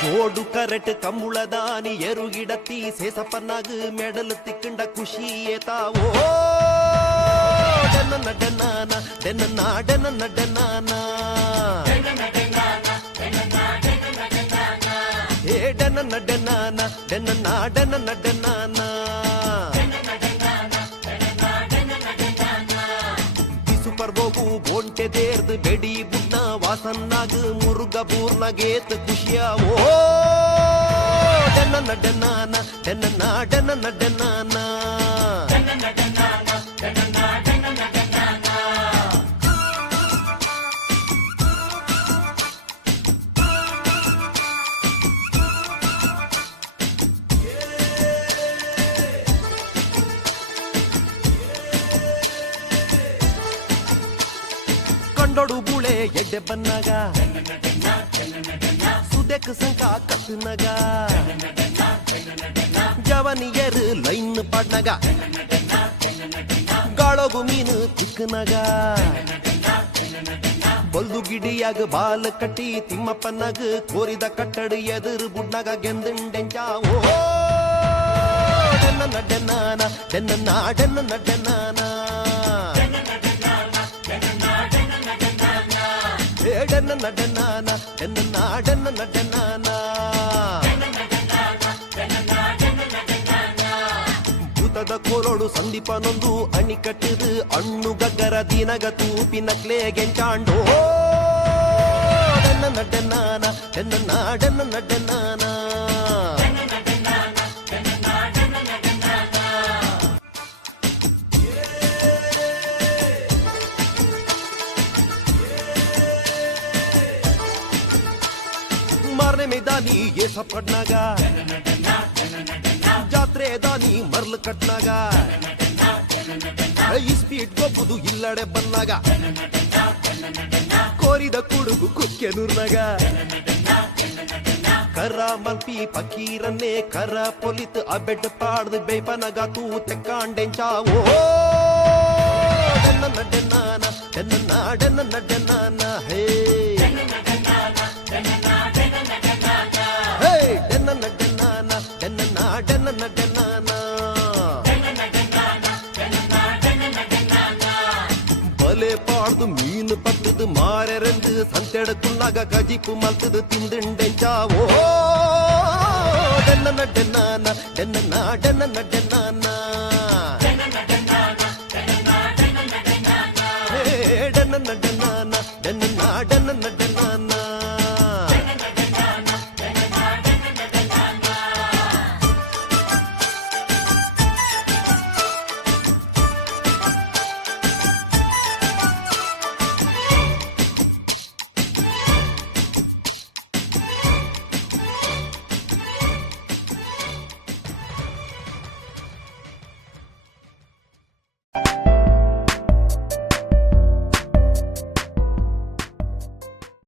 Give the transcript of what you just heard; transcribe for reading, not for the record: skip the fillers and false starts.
ಜೋಡು correct ಕಂಬುಳದಾನಿ ಎರುಗಿಡತ್ತಿ ಸೇಸಪ್ಪನಾಗ medal ತಿಕ್ಕಂಡ ಖುಷಿ ಏತಾವೋ ಡನ್ನ ಡನ್ನಾನ ಡೆನ್ನ ಡೆನ್ನ ಡೆನ್ನಾನ ಏ ಡೆನ್ನ ಡೆನ್ನಾನ ಡೆನ್ನ ಡೆನ್ನಾನ ಸೂಪರ್ ಬೋಗು ಬೋಂಟೆ ದೇರ್ದು ಬೆಡಿ ಬುಡ್ನ ವಾಸನ್ನಾಗ ಮುರುಗ ಬೂರ್ನಾಗೇತ್ ಖುಷಿಯ ಓ ಡೆನ್ನ ಡೆನ್ನಾನ ಡೆನ್ನ ಡೆನ್ನಾನ ಕಂಡೊಡು ಬುಳೆ ಎಡ್ಡೆ ಬನ್ನಾಗ ಸುದೆಕ್ ಸಂಕ ಕತ್ತನಾಗ ಜವನಿಯರು ಲೈನ್ ಪಾಡ್ನಾಗ ಗಾಳೋಗು ಮೀನು ತಿಕ್ಕನಾಗ ಬಲ್ದು ಗಿಡಿಯಾಗ ಬಾಲ ಕಟ್ಟಿ ತಿಮ್ಮಪ್ಪನಾಗ ಕೋರಿದ ಕಟ್ಟಡ ಎದುರು ಬುಡ್ನಾಗ ಗೆಂದಂಡೆಂಚ ಓ ಡೆನ್ನ ಡೆನ್ನಾನ ಡೆನ್ನ ಡೆನ್ನಾನ ಡೆನ್ನ ಡೆನ್ನಾನ ಡೆನ್ನ ಡೆನ್ನಾನ ಭೂತದ ಕೋರೋಡು ಸಂದೀಪನೊಂದು ಅಣಿ ಕಟ್ಟಿದು ಅಣ್ಣು ಗಗ್ಗರ ದಿನಗ ತೂಪಿನ ಕ್ಲೇ ಗೆಂಚಾಂಡೋ ಡೆನ್ನ ಡೆನ್ನಾನ ಡೆನ್ನ ಡೆನ್ನಾನ ಮಾರನೇ ಮೇದಾನಿ ಏಸ ಪಡ್ನಾಗ ಜಾತ್ರೆ ದಾನಿ ಮರ್ಲು ಕಟ್ನಾಗ ಈ ಸ್ಪೀಡ್ ಗೊಬ್ಬುದು ಇಲ್ಲಡೆ ಬನ್ನಾಗ ಕೋರಿದ ಕುಡುಗು ಕುಕ್ಕೆನೂರ್ನಾಗ ಕರ ಮಲ್ಪಿ ಪಕೀರನ್ನೇ ಕರ ಪೊಲಿತ್ ಅಬೆಡ್ ಪಾಡ್ದು ಬೇಪನಗ ತೂ ತೆಕ್ಕಾಂಡೆಂಚಾವೋ ಡೆನ್ನ ಡೆನ್ನಾನ ಡೆನ್ನ ಹೇ ಬಲೆ ಪಾಡ್ದು ಮೀನು ಪತ್ತದು ಮಾರೆರೆಂದು ಸಂತೆಡಕುನ್ನಾಗ ಗಜಿಪು ಮಲ್ತದು ತಿಂದಿಂಡೆಂಚಾವೋ ಡೆನ್ನ ಡೆನ್ನಾನ